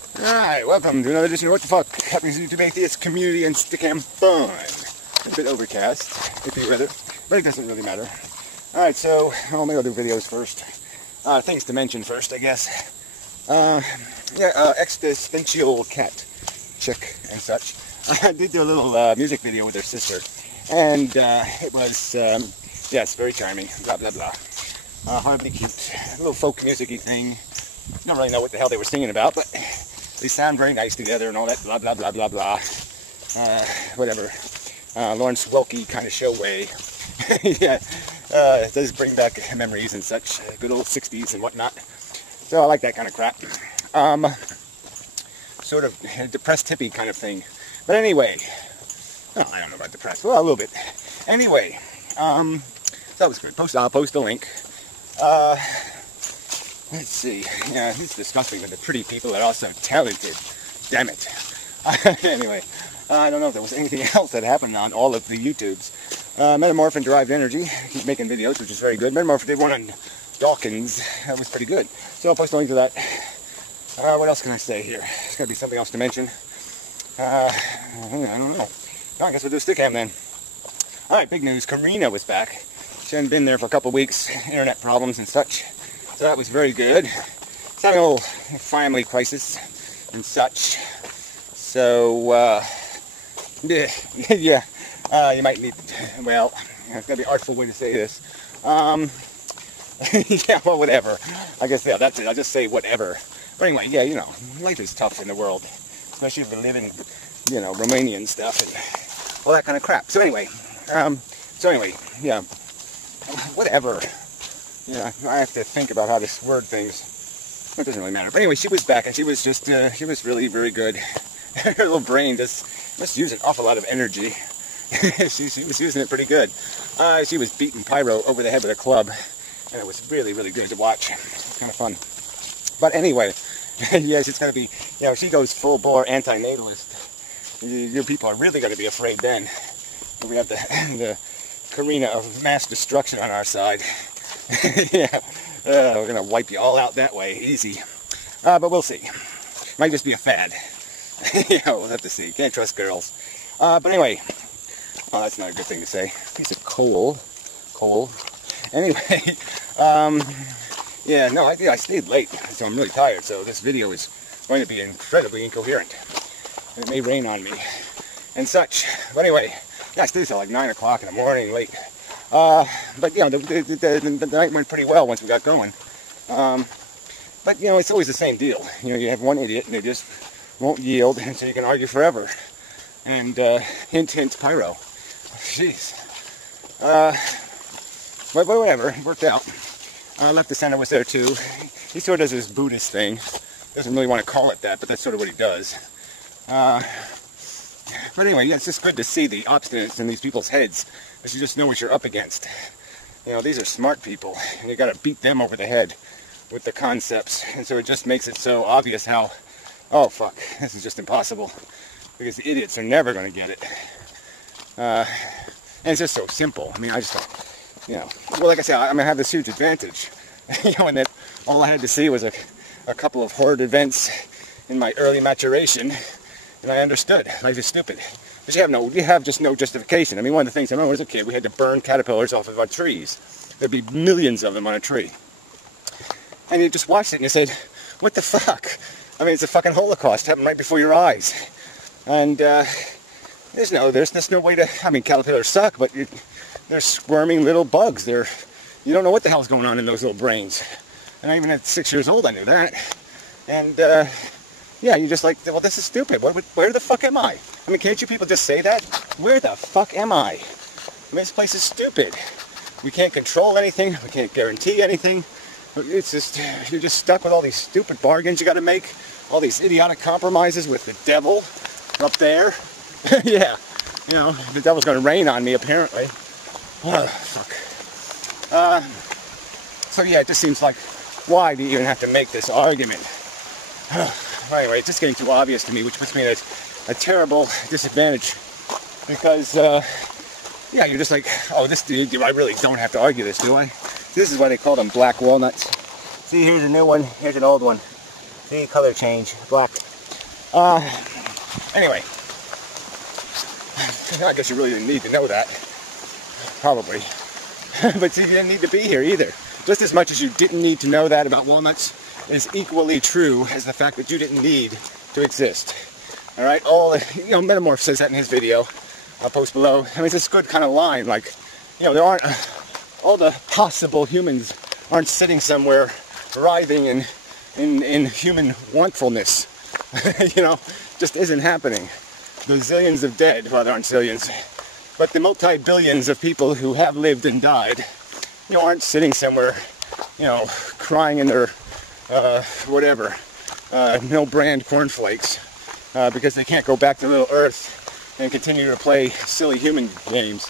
Alright, welcome to another edition of What the Fuck, happening to make this community and stickam fun. A bit overcast, if you rather, but it doesn't really matter. Alright, so I'll make other videos first. Things to mention first, I guess. Existential cat chick and such. I did do a little music video with her sister, and it was, yes, very charming, blah blah blah. Horribly cute, a little folk music-y thing. Don't really know what the hell they were singing about, but they sound very nice together and all that blah blah blah blah blah. Whatever. Lawrence Welky kind of show way. Yeah, it does bring back memories and such, good old 60s and whatnot. So I like that kind of crap. Sort of depressed hippie kind of thing. But anyway, oh, I don't know about depressed. Well, a little bit. Anyway, so that was good. I'll post a link. Let's see. Yeah, it's disgusting that the pretty people are also talented. Damn it. Anyway, I don't know if there was anything else that happened on all of the YouTubes. Metamorphin Derived Energy. Keep making videos, which is very good. Metamorphin did one on Dawkins. That was pretty good. So I'll post a link to that. What else can I say here? There's got to be something else to mention. I don't know. Oh, I guess we'll do a stickam then. Alright, big news. Karina was back. She hadn't been there for a couple of weeks. Internet problems and such. So that was very good. It's having a little family crisis and such. So, yeah, you might need, well, it's got to be an artful way to say this. Yeah, well, whatever. I guess, yeah, that's it. I'll just say whatever. But anyway, yeah, you know, life is tough in the world. Especially if you're living, you know, Romanian stuff and all that kind of crap. So anyway, yeah, whatever. Yeah, I have to think about how to word things. It doesn't really matter. But anyway, she was back and she was just, she was really very good. Her little brain must use an awful lot of energy. she was using it pretty good. She was beating Pyro over the head with a club. And it was really, really good to watch. It was kind of fun. But anyway, yes, it's going to be, you know, she goes full-bore anti-natalist. Your people are really going to be afraid then. We have the Karina of mass destruction on our side. Yeah, we're going to wipe you all out that way, easy. But we'll see. Might just be a fad. Yeah, we'll have to see. Can't trust girls. But anyway, oh, that's not a good thing to say. Piece of coal. Anyway, yeah, no, I stayed late, so I'm really tired. So this video is going to be incredibly incoherent. It may rain on me and such. But anyway, yeah, I stayed till like 9 o'clock in the morning, late. But, you know, the night went pretty well once we got going. But, you know, it's always the same deal. You know, you have one idiot and they just won't yield, and so you can argue forever. And, hint, hint, Pyro. Jeez. But whatever, it worked out. Left the Center was there too. He sort of does his Buddhist thing. Doesn't really want to call it that, but that's sort of what he does. But anyway, yeah, it's just good to see the obstinance in these people's heads, because you just know what you're up against. You know, these are smart people, and you got to beat them over the head with the concepts. And so it just makes it so obvious how, oh fuck, this is just impossible, because the idiots are never going to get it. And it's just so simple. I mean, I just don't, you know, well, like I said, I'm going to have this huge advantage. You know, and that all I had to see was a couple of horrid events in my early maturation, and I understood. Life is stupid. But you have just no justification. I mean, one of the things I remember as a kid, we had to burn caterpillars off of our trees. There'd be millions of them on a tree. And you just watched it and you said, what the fuck? I mean, it's a fucking Holocaust. It happened right before your eyes. And there's just no way to, I mean, caterpillars suck, but they're squirming little bugs. You don't know what the hell's going on in those little brains. And even at 6 years old, I knew that. And, yeah, you're just like, well, this is stupid. Where the fuck am I? I mean, can't you people just say that? Where the fuck am I? I mean, this place is stupid. We can't control anything. We can't guarantee anything. It's just, you're just stuck with all these stupid bargains you got to make. All these idiotic compromises with the devil up there. Yeah, you know, the devil's going to rain on me, apparently. Oh, fuck. So, yeah, it just seems like, why do you even have to make this argument? Anyway, it's just getting too obvious to me, which puts me at a terrible disadvantage. Because, yeah, you're just like, oh, I really don't have to argue this, do I? This is why they call them black walnuts. See, here's a new one, here's an old one. The color change, black. Anyway, I guess you really didn't need to know that. Probably. But see, you didn't need to be here either. Just as much as you didn't need to know that about walnuts is equally true as the fact that you didn't need to exist. All right, Metamorph says that in his video. I'll post below. I mean, it's this good kind of line, like, there aren't, all the possible humans aren't sitting somewhere writhing in human wantfulness. Just isn't happening. The zillions of dead, well, there aren't zillions, but the multi-billions of people who have lived and died, aren't sitting somewhere, crying in their, mill brand cornflakes, because they can't go back to little Earth and continue to play silly human games,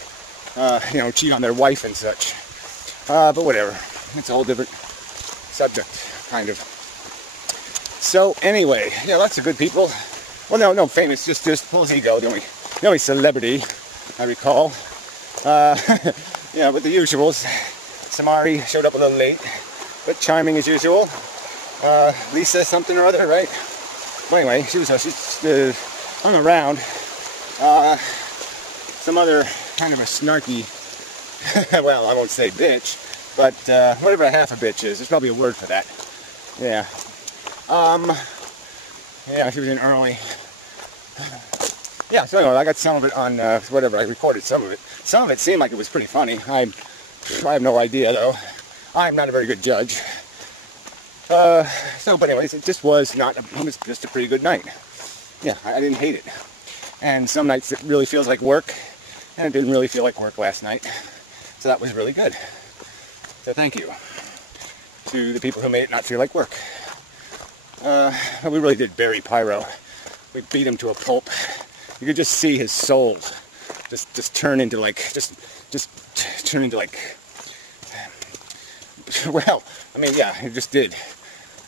cheat on their wife and such. But whatever, it's a whole different subject, kind of. So anyway, lots of good people. Well, no famous, just full ego, the only celebrity I recall. With the usuals. Samari showed up a little late, but charming as usual. Lisa something or other, right? Well, anyway, she hung around. Some other kind of a snarky, well, I won't say bitch, but whatever half a bitch is, there's probably a word for that. Yeah. She was in early. Yeah, so anyway, I got some of it on whatever, I recorded some of it. Some of it seemed like it was pretty funny. I have no idea, though. I'm not a very good judge. But anyways, it was just a pretty good night. Yeah, I didn't hate it. And some nights it really feels like work, and it didn't really feel like work last night. So that was really good. So thank you to the people who made it not feel like work. We really did bury Pyro. We beat him to a pulp. You could just see his soul just turn into like, turn into like, well, I mean, yeah, it just did.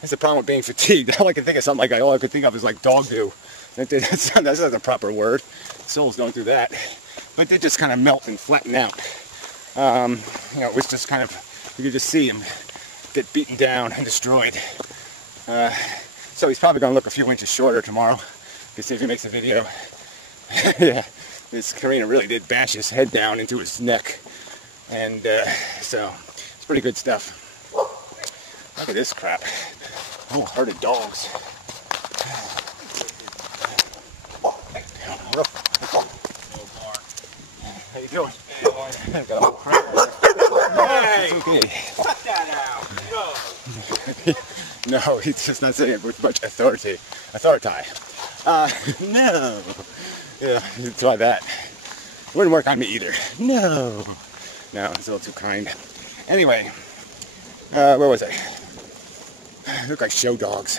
That's the problem with being fatigued. All I can think of something like, all I could think of is like dog do. That's not a proper word. Souls don't do that. But they just kind of melt and flatten out. It was just kind of, you could just see him get beaten down and destroyed. So he's probably going to look a few inches shorter tomorrow. You can see if he makes a video. Yeah, this Karina really did bash his head down into his neck. And so, it's pretty good stuff. Look at this crap. Oh, herd of dogs. How you doing? Hey, okay. Cut that out. No. No, he's just not saying it with much authority. No. Yeah, try that. Wouldn't work on me either. No, it's a little too kind. Anyway, where was I? They look like show dogs.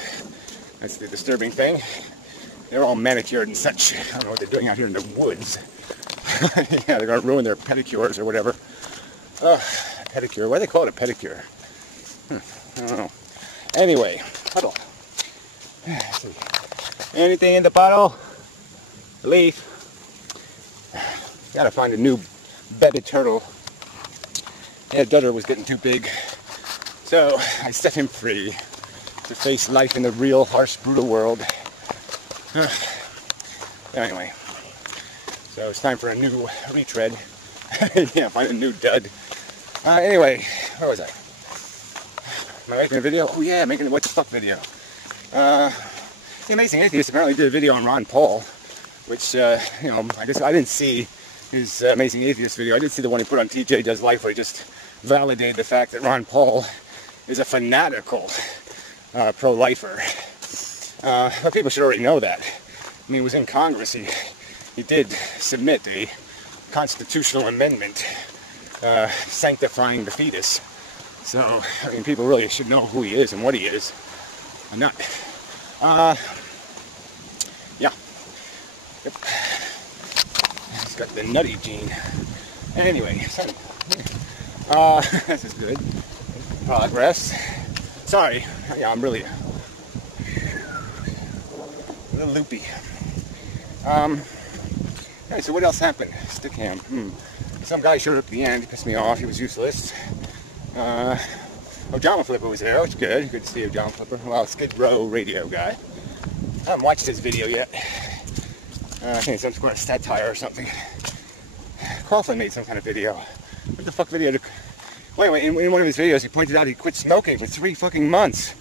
That's the disturbing thing. They're all manicured and such. I don't know what they're doing out here in the woods. Yeah, they're going to ruin their pedicures or whatever. Pedicure. Why do they call it a pedicure? I don't know. Anyway, huddle. Let's see. Anything in the bottle? A leaf. Gotta find a new bedded turtle. Yeah, Dudder was getting too big. So I set him free to face life in the real, harsh, brutal world. Anyway, so it's time for a new retread. Yeah, find a new dud. Anyway, where was I? Am I making a video? Oh yeah, making a what the fuck video. The Amazing Atheist apparently did a video on Ron Paul, which, I guess I didn't see his Amazing Atheist video. I did see the one he put on TJ Does Life, where he just validated the fact that Ron Paul is a fanatical pro-lifer. But people should already know that. I mean, he was in Congress. He did submit a constitutional amendment sanctifying the fetus. So, I mean, people really should know who he is and what he is. I'm not. Yeah. Yep. He's got the nutty gene. Anyway, so, this is good. Progress. Sorry. Yeah, I'm really a little loopy. Okay, so what else happened? Stickham. Some guy showed up at the end. He pissed me off. He was useless. Ojama Flipper was there. Oh, it's good. Good to see Ojama Flipper. Well, Skid Row radio guy. I haven't watched his video yet. I think it's some sort of satire or something. Coughlin made some kind of video. What the fuck video? Wait, in one of his videos he pointed out he quit smoking for 3 fucking months.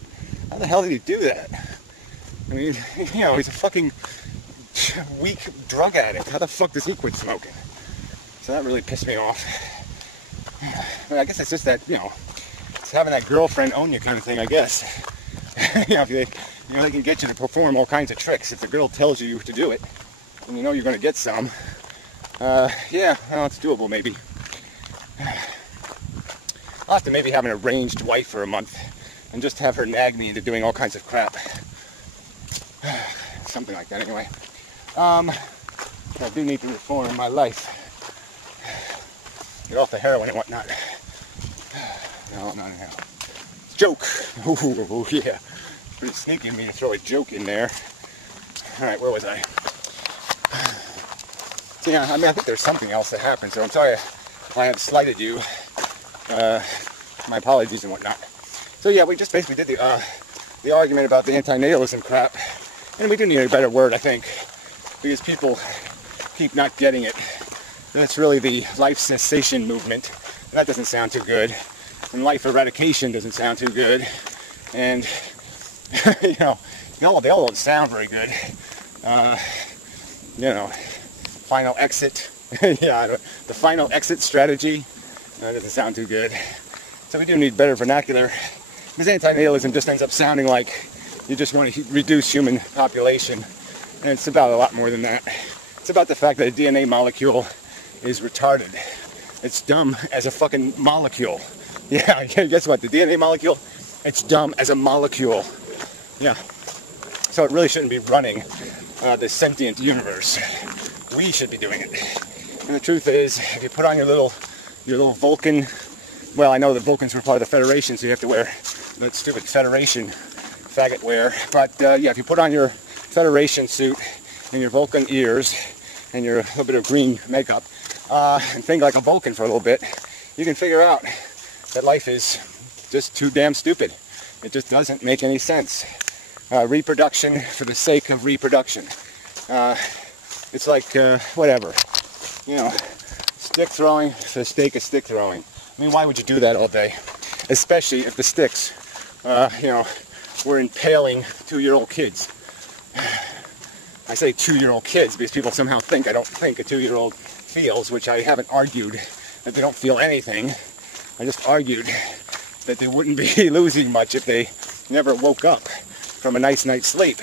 How the hell did he do that? I mean, you know, he's a fucking weak drug addict. How the fuck does he quit smoking? So that really pissed me off. But I guess it's just that, you know, it's having that girlfriend own you kind of thing, I guess. You know, if they can get you to perform all kinds of tricks. If the girl tells you to do it, and you know you're going to get some, yeah, well, it's doable maybe. I'll have to maybe have an arranged wife for a month and just have her nag me into doing all kinds of crap. Something like that anyway. I do need to reform my life. Get off the heroin and whatnot. No. Joke! Ooh, yeah. Pretty sneaky of me to throw a joke in there. Alright, where was I? So yeah, I mean, I think there's something else that happened, so I'm sorry if I have slighted you. My apologies and whatnot. So yeah, we just basically did the argument about the anti-Natalism crap. And we do need a better word, I think, because people keep not getting it. That's really the life cessation movement. That doesn't sound too good. And life eradication doesn't sound too good. And, you know, they all don't sound very good. You know, final exit. Yeah, the final exit strategy. That doesn't sound too good. So we do need better vernacular. Because anti-Natalism just ends up sounding like you just want to reduce human population. And it's about a lot more than that. It's about the fact that a DNA molecule is retarded. It's dumb as a fucking molecule. Yeah, guess what? The DNA molecule, it's dumb as a molecule. Yeah. So it really shouldn't be running the sentient universe. We should be doing it. And the truth is, if you put on your little Vulcan, well, I know the Vulcans were part of the Federation, so you have to wear that stupid Federation faggot wear. But yeah, if you put on your Federation suit and your Vulcan ears and your little bit of green makeup and think like a Vulcan for a little bit, you can figure out that life is just too damn stupid. It just doesn't make any sense. Reproduction for the sake of reproduction. It's like, whatever. You know, stick throwing for the sake of stick throwing. I mean, why would you do that all day? Especially if the sticks, you know, were impaling 2-year-old kids. I say 2-year-old kids because people somehow think I don't think a 2-year-old feels, which I haven't argued that they don't feel anything. I just argued that they wouldn't be losing much if they never woke up from a nice night's sleep.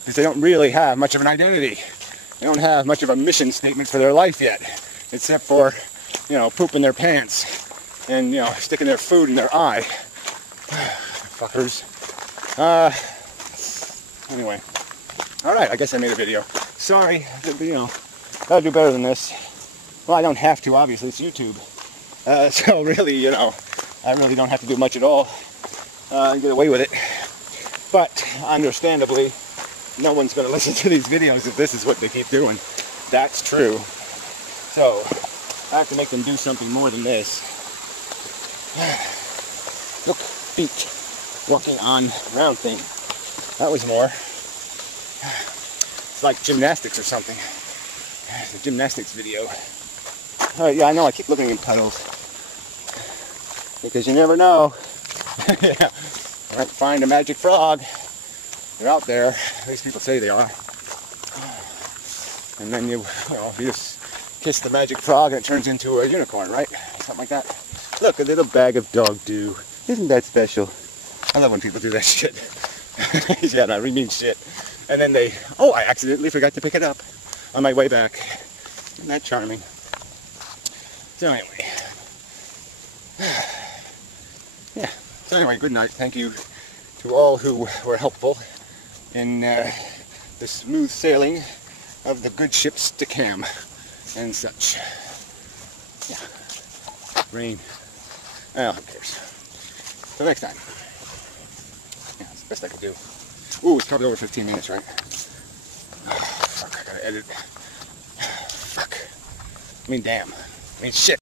Because they don't really have much of an identity. They don't have much of a mission statement for their life yet. Except for, you know, pooping their pants and, you know, sticking their food in their eye. Fuckers. Anyway. Alright, I guess I made a video. Sorry, you know, gotta do better than this. Well, I don't have to, obviously, it's YouTube. So really, you know, I really don't have to do much at all and get away with it. But, understandably, no one's going to listen to these videos if this is what they keep doing. That's true. So, I have to make them do something more than this. Look, feet walking on round thing. That was more. It's like gymnastics or something. It's a gymnastics video. Yeah, I know, I keep looking in puddles. Because you never know. Yeah. You might find a magic frog. They're out there. At least people say they are. And then you just kiss the magic frog and it turns into a unicorn, right? Something like that. Look, a little bag of dog dew. Isn't that special? I love when people do that shit. Yeah, I really mean shit. And then they, oh, I accidentally forgot to pick it up on my way back. Isn't that charming? So anyway. Yeah. So anyway, good night. Thank you to all who were helpful in the smooth sailing of the good ship Stickam and such. Yeah. Rain. Well, who cares? Till next time. Yeah, that's the best I could do. Ooh, it's probably over 15 minutes, right? Oh, fuck, I gotta edit. Fuck. I mean, damn. I mean, shit.